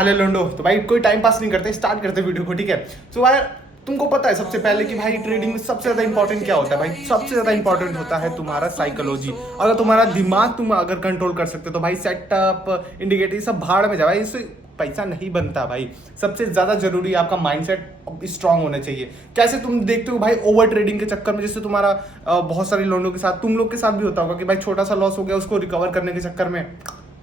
Hello लोंडो। तो भाई कोई टाइम पास नहीं करते, स्टार्ट करते वीडियो को, ठीक है। तो भाई तुमको पता है सबसे पहले कि भाई ट्रेडिंग में सबसे ज्यादा इंपॉर्टेंट क्या होता है। भाई सबसे ज्यादा इंपॉर्टेंट होता है तुम्हारा साइकोलॉजी। अगर तुम्हारा दिमाग तुम अगर कंट्रोल कर सकते हो तो भाई सेटअप इंडिकेटर सब भाड़ में जाए भाई, इससे पैसा नहीं बनता भाई। सबसे ज्यादा जरूरी आपका माइंडसेट स्ट्रांग होना चाहिए। कैसे तुम देखते हो भाई ओवर ट्रेडिंग के चक्कर में, जैसे तुम्हारा बहुत सारे लोगों के साथ, तुम लोग के साथ भी होता होगा कि भाई छोटा सा लॉस हो गया, उसको रिकवर करने के चक्कर में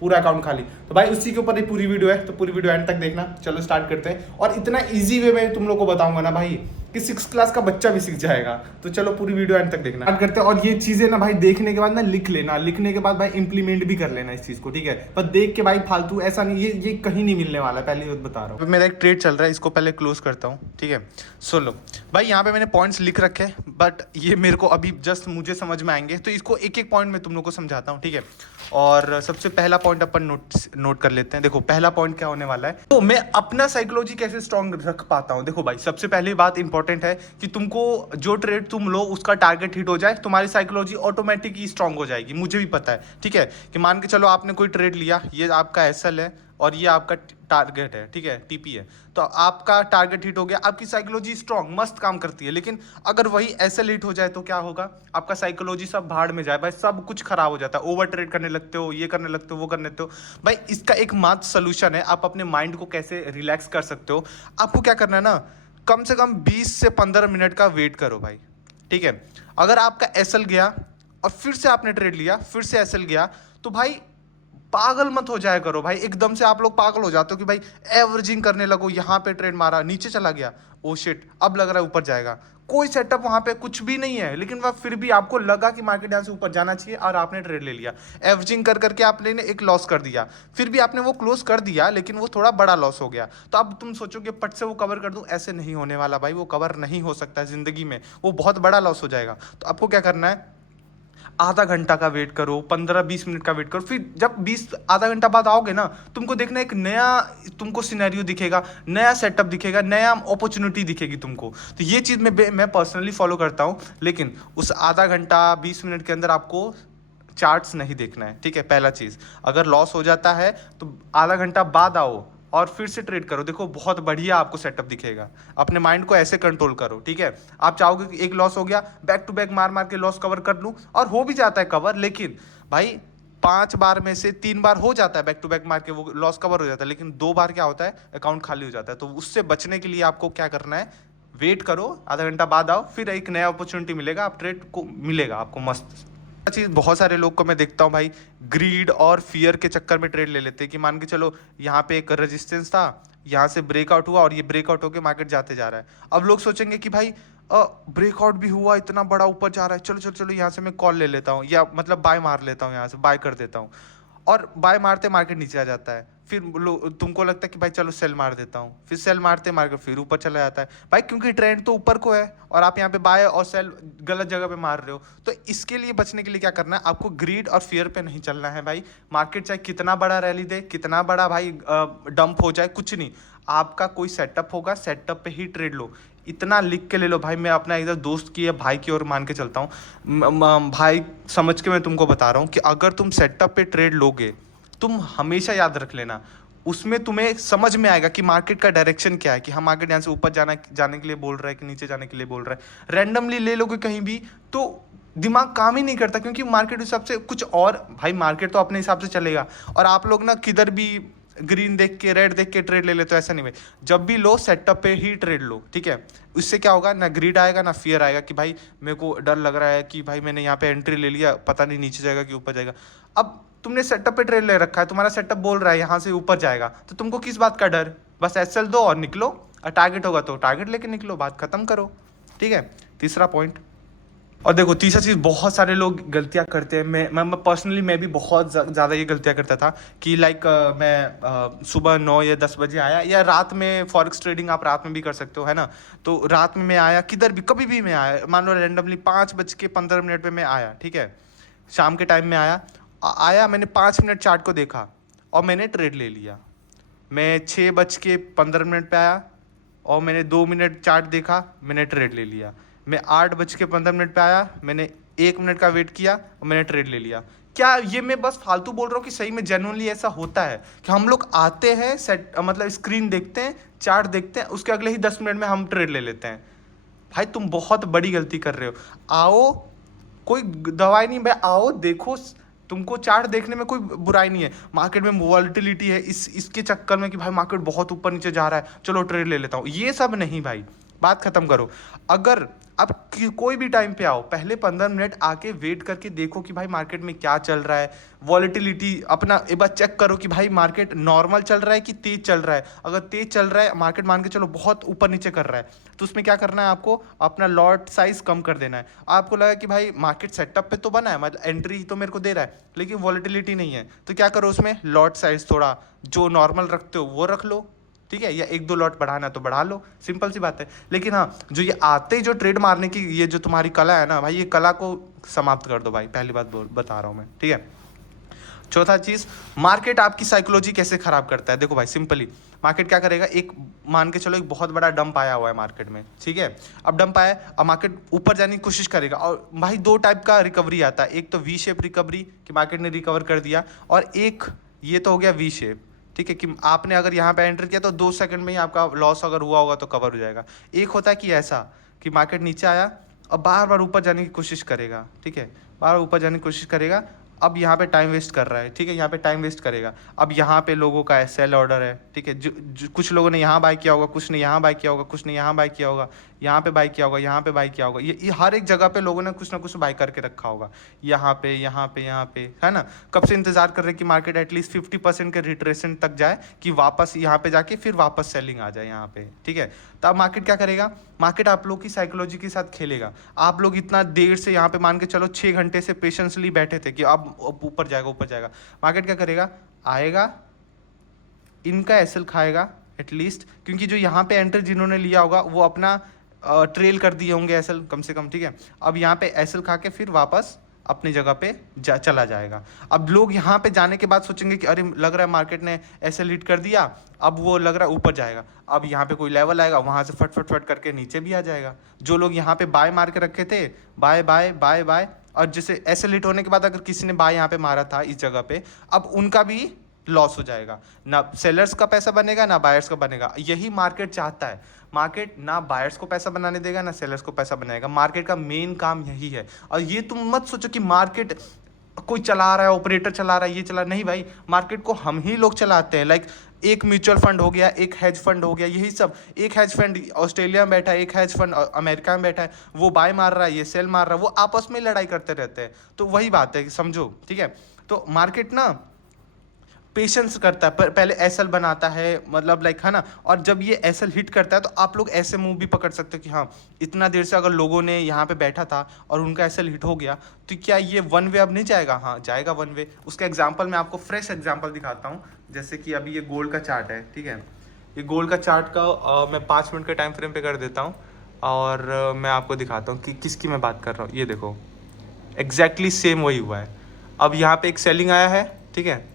पूरा अकाउंट खाली। तो भाई उसी के ऊपर ये पूरी वीडियो है, तो पूरी वीडियो एंड तक देखना। चलो स्टार्ट करते हैं। और इतना इजी वे में तुम लोग को बताऊंगा ना भाई कि 6 क्लास का बच्चा भी सीख जाएगा। तो चलो पूरी वीडियो एंड तक देखना। स्टार्ट करते हैं। और ये चीजें ना भाई देखने के बाद ना लिख लेना, लिखने के बाद भाई इंप्लीमेंट भी कर लेना इस चीज को, ठीक है। पर देख के भाई फालतू ऐसा नहीं, ये कहीं नहीं मिलने वाला है, पहले ही बता रहा हूँ। मेरा एक ट्रेड चल रहा है, इसको पहले क्लोज करता हूँ, ठीक है। सुन लो भाई, यहाँ पे मैंने पॉइंट्स लिख रखे हैं, बट ये मेरे को अभी जस्ट मुझे समझ में आएंगे, तो इसको एक एक पॉइंट में तुम लोग को समझाता हूँ, ठीक है। और सबसे पहला पॉइंट अपन नोट कर लेते हैं। देखो पहला पॉइंट क्या होने वाला है, तो मैं अपना साइकोलॉजी कैसे स्ट्रांग रख पाता हूं। देखो भाई सबसे पहली बात इंपॉर्टेंट है कि तुमको जो ट्रेड तुम लो उसका टारगेट हिट हो जाए, तुम्हारी साइकोलॉजी ऑटोमेटिक ही स्ट्रांग हो जाएगी। मुझे भी पता है, ठीक है, कि मान के चलो आपने कोई ट्रेड लिया, ये आपका एसएल है और ये आपका टारगेट है, ठीक है, टीपी है। तो आपका टारगेट हिट हो गया, आपकी साइकोलॉजी स्ट्रांग मस्त काम करती है। लेकिन अगर वही ऐसे हिट हो जाए तो क्या होगा, आपका साइकोलॉजी सब भाड़ में जाए भाई, सब कुछ खराब हो जाता है। ओवर ट्रेड करने लगते हो, ये करने लगते हो, वो करने लगते हो। भाई इसका एक मात्र सोल्यूशन है, आप अपने माइंड को कैसे रिलैक्स कर सकते हो। आपको क्या करना है ना, कम से कम 20 से 15 मिनट का वेट करो भाई, ठीक है। अगर आपका एसएल गया और फिर से आपने ट्रेड लिया, फिर से एसएल गया, तो भाई पागल मत हो जाया करो भाई। एकदम से आप लोग पागल हो जाते हो कि भाई एवरेजिंग करने लगो, यहाँ पे ट्रेड मारा, नीचे चला गया, ओ शिट अब लग रहा है ऊपर जाएगा। कोई सेटअप वहां पे कुछ भी नहीं है, लेकिन वह फिर भी आपको लगा कि मार्केट यहाँ से ऊपर जाना चाहिए और आपने ट्रेड ले लिया। एवरेजिंग कर करके आपने एक लॉस कर दिया, फिर भी आपने वो क्लोज कर दिया, लेकिन वो थोड़ा बड़ा लॉस हो गया। तो अब तुम सोचोगे पट से वो कवर कर दूं, ऐसे नहीं होने वाला भाई, वो कवर नहीं हो सकता है जिंदगी में, वो बहुत बड़ा लॉस हो जाएगा। तो आपको क्या करना है, आधा घंटा का वेट करो, 15-20 मिनट का वेट करो, फिर जब 20 आधा घंटा बाद आओगे ना, तुमको देखना एक नया तुमको सिनेरियो दिखेगा, नया सेटअप दिखेगा, नया अपॉर्चुनिटी दिखेगी तुमको। तो ये चीज़ मैं पर्सनली फॉलो करता हूँ। लेकिन उस आधा घंटा 20 मिनट के अंदर आपको चार्ट्स नहीं देखना है, ठीक है। पहला चीज़, अगर लॉस हो जाता है तो आधा घंटा बाद आओ और फिर से ट्रेड करो, देखो बहुत बढ़िया आपको सेटअप दिखेगा। अपने माइंड को ऐसे कंट्रोल करो, ठीक है। आप चाहोगे कि एक लॉस हो गया, बैक टू बैक मार मार के लॉस कवर कर लूं, और हो भी जाता है कवर, लेकिन भाई 5 बार में से 3 बार हो जाता है बैक टू बैक मार के वो लॉस कवर हो जाता है, लेकिन 2 बार क्या होता है, अकाउंट खाली हो जाता है। तो उससे बचने के लिए आपको क्या करना है, वेट करो, आधा घंटा बाद आओ, फिर एक नया अपॉर्चुनिटी मिलेगा, आप ट्रेड को मिलेगा आपको मस्त चीज। बहुत सारे लोग को मैं देखता हूँ भाई, ग्रीड और फियर के चक्कर में ट्रेड ले लेते हैं कि मान के चलो यहाँ पे एक रेजिस्टेंस था, यहाँ से ब्रेकआउट हुआ और ये ब्रेकआउट होकर मार्केट जाते जा रहा है। अब लोग सोचेंगे कि भाई ब्रेकआउट भी हुआ, इतना बड़ा ऊपर जा रहा है, चलो चलो चलो यहाँ से मैं कॉल ले लेता हूँ, या मतलब बाय मार लेता हूँ, यहाँ से बाय कर देता हूँ। और बाय मारते मार्केट नीचे आ जाता है, फिर तुमको लगता है कि भाई चलो सेल मार देता हूँ, फिर सेल मारते मार्केट फिर ऊपर चला जाता है भाई, क्योंकि ट्रेंड तो ऊपर को है और आप यहाँ पे बाय और सेल गलत जगह पे मार रहे हो। तो इसके लिए बचने के लिए क्या करना है, आपको ग्रीड और फियर पे नहीं चलना है भाई। मार्केट चाहे कितना बड़ा रैली दे, कितना बड़ा भाई डंप हो जाए, कुछ नहीं, आपका कोई सेटअप होगा, सेटअप पे ही ट्रेड लो। इतना लिख के ले लो भाई, मैं अपना इधर दोस्त की या भाई की ओर मान के चलता हूँ, भाई समझ के मैं तुमको बता रहा हूँ कि अगर तुम सेटअप पे ट्रेड लोगे, तुम हमेशा याद रख लेना, उसमें तुम्हें समझ में आएगा कि मार्केट का डायरेक्शन क्या है, कि हम मार्केट यहाँ से ऊपर जाने के लिए बोल रहा है कि नीचे जाने के लिए बोल रहा है। रैंडमली ले लोगे कहीं भी तो दिमाग काम ही नहीं करता, क्योंकि मार्केट हिसाब से कुछ और, भाई मार्केट तो अपने हिसाब से चलेगा, और आप लोग ना किधर भी ग्रीन देख के रेड देख के ट्रेड ले लेते हो, ऐसा नहीं भाई। जब भी लो सेटअप पे ही ट्रेड लो, ठीक है। उससे क्या होगा, ना ग्रीड आएगा ना फियर आएगा कि भाई मेरे को डर लग रहा है कि भाई मैंने यहाँ पे एंट्री ले लिया, पता नहीं नीचे जाएगा कि ऊपर जाएगा। अब तुमने सेटअप पे ट्रेड ले रखा है, तुम्हारा सेटअप बोल रहा है यहाँ से ऊपर जाएगा, तो तुमको किस बात का डर, बस एसएल दो और निकलो, और टारगेट होगा तो टारगेट लेके निकलो, बात खत्म करो, ठीक है। तीसरा पॉइंट, और देखो तीसरा चीज़, बहुत सारे लोग गलतियां करते हैं, मैं पर्सनली मैं भी बहुत ज़्यादा ये गलतियां करता था कि लाइक मैं सुबह 9 या 10 बजे आया, या रात में फॉरेक्स ट्रेडिंग आप रात में भी कर सकते हो, है ना। तो रात में मैं आया, किधर भी कभी भी मैं आया, मान लो रैंडमली 5:15 पे मैं आया, ठीक है, शाम के टाइम में आया, आया मैंने 5 मिनट चार्ट को देखा और मैंने ट्रेड ले लिया। मैं 6:15 पे आया और मैंने 2 मिनट चार्ट देखा, मैंने ट्रेड ले लिया। मैं 8:15 पे आया, मैंने 1 मिनट का वेट किया और मैंने ट्रेड ले लिया। क्या ये मैं बस फालतू बोल रहा हूँ कि सही में जेन्युइनली ऐसा होता है कि हम लोग आते हैं सेट मतलब स्क्रीन देखते हैं, चार्ट देखते हैं, उसके अगले ही 10 मिनट में हम ट्रेड ले लेते हैं। भाई तुम बहुत बड़ी गलती कर रहे हो। आओ, कोई दवाई नहीं भाई, आओ देखो, तुमको चार्ट देखने में कोई बुराई नहीं है। मार्केट में वॉलेटिलिटी है, इसके चक्कर में कि भाई मार्केट बहुत ऊपर नीचे जा रहा है, चलो ट्रेड ले लेता हूँ, ये सब नहीं भाई, बात खत्म करो। अगर अब कोई भी टाइम पे आओ, पहले 15 मिनट आके वेट करके देखो कि भाई मार्केट में क्या चल रहा है, वॉलेटिलिटी अपना एक बार चेक करो कि भाई मार्केट नॉर्मल चल रहा है कि तेज चल रहा है। अगर तेज चल रहा है, मार्केट मान के चलो बहुत ऊपर नीचे कर रहा है, तो उसमें क्या करना है आपको, अपना लॉट साइज कम कर देना है। आपको लगा कि भाई मार्केट सेटअप पे तो बना है, मतलब एंट्री तो मेरे को दे रहा है लेकिन वॉलेटिलिटी नहीं है, तो क्या करो उसमें लॉट साइज थोड़ा जो नॉर्मल रखते हो वो रख लो, ठीक है, या 1-2 लॉट बढ़ाना तो बढ़ा लो, सिंपल सी बात है। लेकिन हाँ, जो ये आते ही जो ट्रेड मारने की ये जो तुम्हारी कला है ना भाई, ये कला को समाप्त कर दो भाई, पहली बात बता रहा हूँ मैं, ठीक है। चौथा चीज़, मार्केट आपकी साइकोलॉजी कैसे खराब करता है। देखो भाई सिंपली, मार्केट क्या करेगा, एक मान के चलो एक बहुत बड़ा डंप आया हुआ है मार्केट में, ठीक है। अब डंप आया, अब मार्केट ऊपर जाने की कोशिश करेगा, और भाई 2 टाइप का रिकवरी आता है, एक तो वी शेप रिकवरी कि मार्केट ने रिकवर कर दिया, और एक ये तो हो गया वी शेप, ठीक है, कि आपने अगर यहाँ पे एंटर किया तो 2 सेकंड में ही आपका लॉस अगर हुआ होगा तो कवर हो जाएगा। एक होता है कि ऐसा कि मार्केट नीचे आया और बार बार ऊपर जाने की कोशिश करेगा, ठीक है, बार बार ऊपर जाने की कोशिश करेगा, अब यहाँ पे टाइम वेस्ट कर रहा है, ठीक है, यहाँ पे टाइम वेस्ट करेगा। अब यहाँ पे लोगों का सेल ऑर्डर है, ठीक है, जो कुछ लोगों ने यहाँ बाय किया होगा, कुछ ने यहाँ बाय किया होगा, कुछ ने यहाँ बाय किया होगा, यहाँ पे बाय किया होगा, यहाँ पे बाय किया होगा, ये हर एक जगह पे लोगों ने कुछ ना कुछ बाय करके रखा होगा, यहाँ पे यहाँ पे यहाँ पे, है ना। कब से इंतजार कर रहे हैं कि मार्केट एटलीस्ट 50% के रिट्रेसेंट तक जाए, कि वापस यहाँ पे जाके फिर वापस सेलिंग आ जाए यहाँ पे, ठीक है। तब मार्केट क्या करेगा, मार्केट आप लोग की साइकोलॉजी के साथ खेलेगा। आप लोग इतना देर से यहाँ पे मान के चलो 6 घंटे से पेशेंसली बैठे थे कि अब ऊपर जाएगा ऊपर जाएगा। मार्केट क्या करेगा, आएगा, इनका एसएल खाएगा एटलीस्ट, क्योंकि जो यहाँ पे एंटर जिन्होंने लिया होगा वो अपना ट्रेल कर दिए होंगे एसएल कम से कम, ठीक है। अब यहाँ पे एसएल खा के फिर वापस अपनी जगह पे चला जाएगा। अब लोग यहाँ पे जाने के बाद सोचेंगे कि अरे लग रहा है मार्केट ने एसएल हिट कर दिया, अब वो लग रहा है ऊपर जाएगा, अब यहाँ पे कोई लेवल आएगा, वहाँ से फट फट फट करके नीचे भी आ जाएगा। जो लोग यहाँ पे बाय मार के रखे थे, बाय बाय बाय बाय, और जैसे एसएल हिट होने के बाद अगर किसी ने बाय यहाँ पे मारा था इस जगह पे, अब उनका भी लॉस हो जाएगा, ना सेलर्स का पैसा बनेगा ना बायर्स का बनेगा। यही मार्केट चाहता है, मार्केट ना बायर्स को पैसा बनाने देगा ना सेलर्स को पैसा बनाएगा। मार्केट का मेन काम यही है। और ये तुम मत सोचो कि मार्केट कोई चला रहा है, ऑपरेटर चला रहा है, ये चला, नहीं भाई, मार्केट को हम ही लोग चलाते हैं। लाइक एक म्यूचुअल फंड हो गया, एक हेज फंड हो गया, यही सब। एक हेज फंड ऑस्ट्रेलिया में बैठा है, एक हेज फंड अमेरिका में बैठा है, वो बाय मार रहा है, ये सेल मार रहा है, वो आपस में लड़ाई करते रहते हैं। तो वही बात है, समझो, ठीक है। तो मार्केट ना पेशेंस करता है, पहले एसएल बनाता है, मतलब लाइक, है ना। और जब ये एसएल हिट करता है तो आप लोग ऐसे मूव भी पकड़ सकते हो कि हाँ, इतना देर से अगर लोगों ने यहाँ पे बैठा था और उनका एसएल हिट हो गया तो क्या ये वन वे अब नहीं जाएगा, हाँ जाएगा वन वे। उसका एग्जांपल मैं आपको फ्रेश एग्जांपल दिखाता हूँ। जैसे कि अभी ये गोल्ड का चार्ट है, ठीक है, ये गोल्ड का चार्ट का मैं 5 मिनट के टाइम फ्रेम पे कर देता हूँ और मैं आपको दिखाता हूँ कि किसकी मैं बात कर रहा हूँ। ये देखो, एग्जैक्टली सेम वही हुआ है। अब यहाँ पे एक सेलिंग आया है, ठीक है,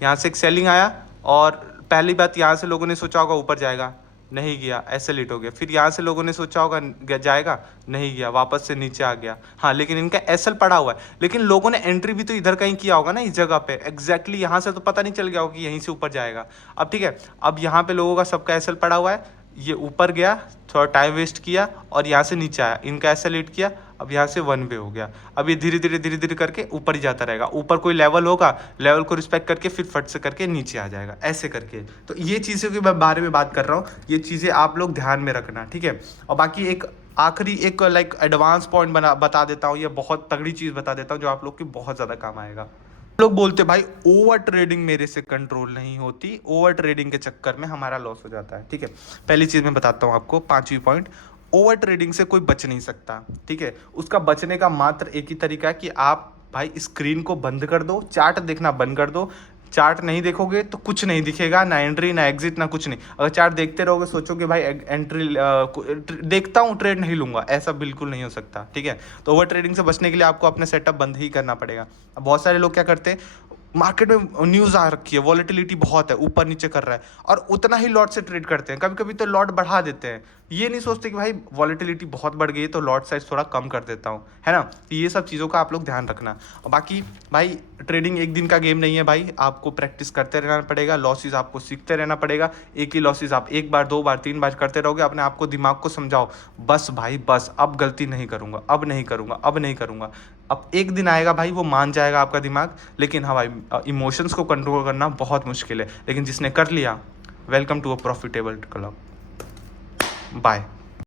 यहाँ से एक सेलिंग आया, और पहली बात यहाँ से लोगों ने सोचा होगा ऊपर जाएगा, नहीं गया, ऐसे लेट हो गया। फिर यहाँ से लोगों ने सोचा होगा जाएगा, नहीं गया, वापस से नीचे आ गया। हाँ, लेकिन इनका एसएल पड़ा हुआ है, लेकिन लोगों ने एंट्री भी तो इधर कहीं किया होगा ना, इस जगह पे एग्जैक्टली यहाँ से तो पता नहीं चल गया होगा कि यहीं से ऊपर जाएगा। अब ठीक है, अब यहाँ पे लोगों का सबका एसएल पड़ा हुआ है, ये ऊपर गया, थोड़ा टाइम वेस्ट किया और यहाँ से नीचे आया, इनका एसएल हिट किया, अब यहाँ से वन वे हो गया। अब ये धीरे धीरे करके ऊपर ही जाता रहेगा। ऊपर कोई लेवल होगा, लेवल को रिस्पेक्ट करके फिर फट से करके नीचे आ जाएगा, ऐसे करके। तो ये चीज़ों के बारे में बात कर रहा हूँ, ये चीज़ें आप लोग ध्यान में रखना, ठीक है। और बाकी एक आखिरी एक लाइक एडवांस पॉइंट बता देता हूँ, ये बहुत तगड़ी चीज़ बता देता हूँ जो आप लोग की बहुत ज़्यादा काम आएगा। लोग बोलते भाई ओवर ट्रेडिंग मेरे से कंट्रोल नहीं होती, ओवर ट्रेडिंग के चक्कर में हमारा लॉस हो जाता है, ठीक है। पहली चीज़ मैं बताता हूँ आपको, 5वीं पॉइंट, ओवर ट्रेडिंग से कोई बच नहीं सकता, ठीक है। उसका बचने का मात्र एक ही तरीका है कि आप भाई स्क्रीन को बंद कर दो, चार्ट देखना बंद कर दो। चार्ट नहीं देखोगे तो कुछ नहीं दिखेगा, ना एंट्री ना एग्जिट ना कुछ नहीं। अगर चार्ट देखते रहोगे, सोचोगे भाई एंट्री देखता हूँ ट्रेड नहीं लूंगा, ऐसा बिल्कुल नहीं हो सकता, ठीक है। तो ओवर ट्रेडिंग से बचने के लिए आपको अपने सेटअप बंद ही करना पड़ेगा। अब बहुत सारे लोग क्या करते हैं, मार्केट में न्यूज़ आ रखी है, वॉलेटिलिटी बहुत है, ऊपर नीचे कर रहा है, और उतना ही लॉट से ट्रेड करते हैं। कभी कभी तो लॉट बढ़ा देते हैं, ये नहीं सोचते कि भाई वॉलेटिलिटी बहुत बढ़ गई है तो लॉट साइज थोड़ा कम कर देता हूँ, है ना। तो ये सब चीज़ों का आप लोग ध्यान रखना। और बाकी भाई ट्रेडिंग एक दिन का गेम नहीं है भाई, आपको प्रैक्टिस करते रहना पड़ेगा, लॉसेस आपको सीखते रहना पड़ेगा। एक ही लॉसेस आप 1 बार 2 बार 3 बार करते रहोगे, अपने आप को दिमाग को समझाओ बस भाई बस, अब गलती नहीं करूँगा, अब नहीं करूँगा, अब नहीं करूँगा। अब एक दिन आएगा भाई वो मान जाएगा आपका दिमाग। लेकिन हाँ भाई, इमोशंस को कंट्रोल करना बहुत मुश्किल है, लेकिन जिसने कर लिया, welcome to a profitable club. Bye.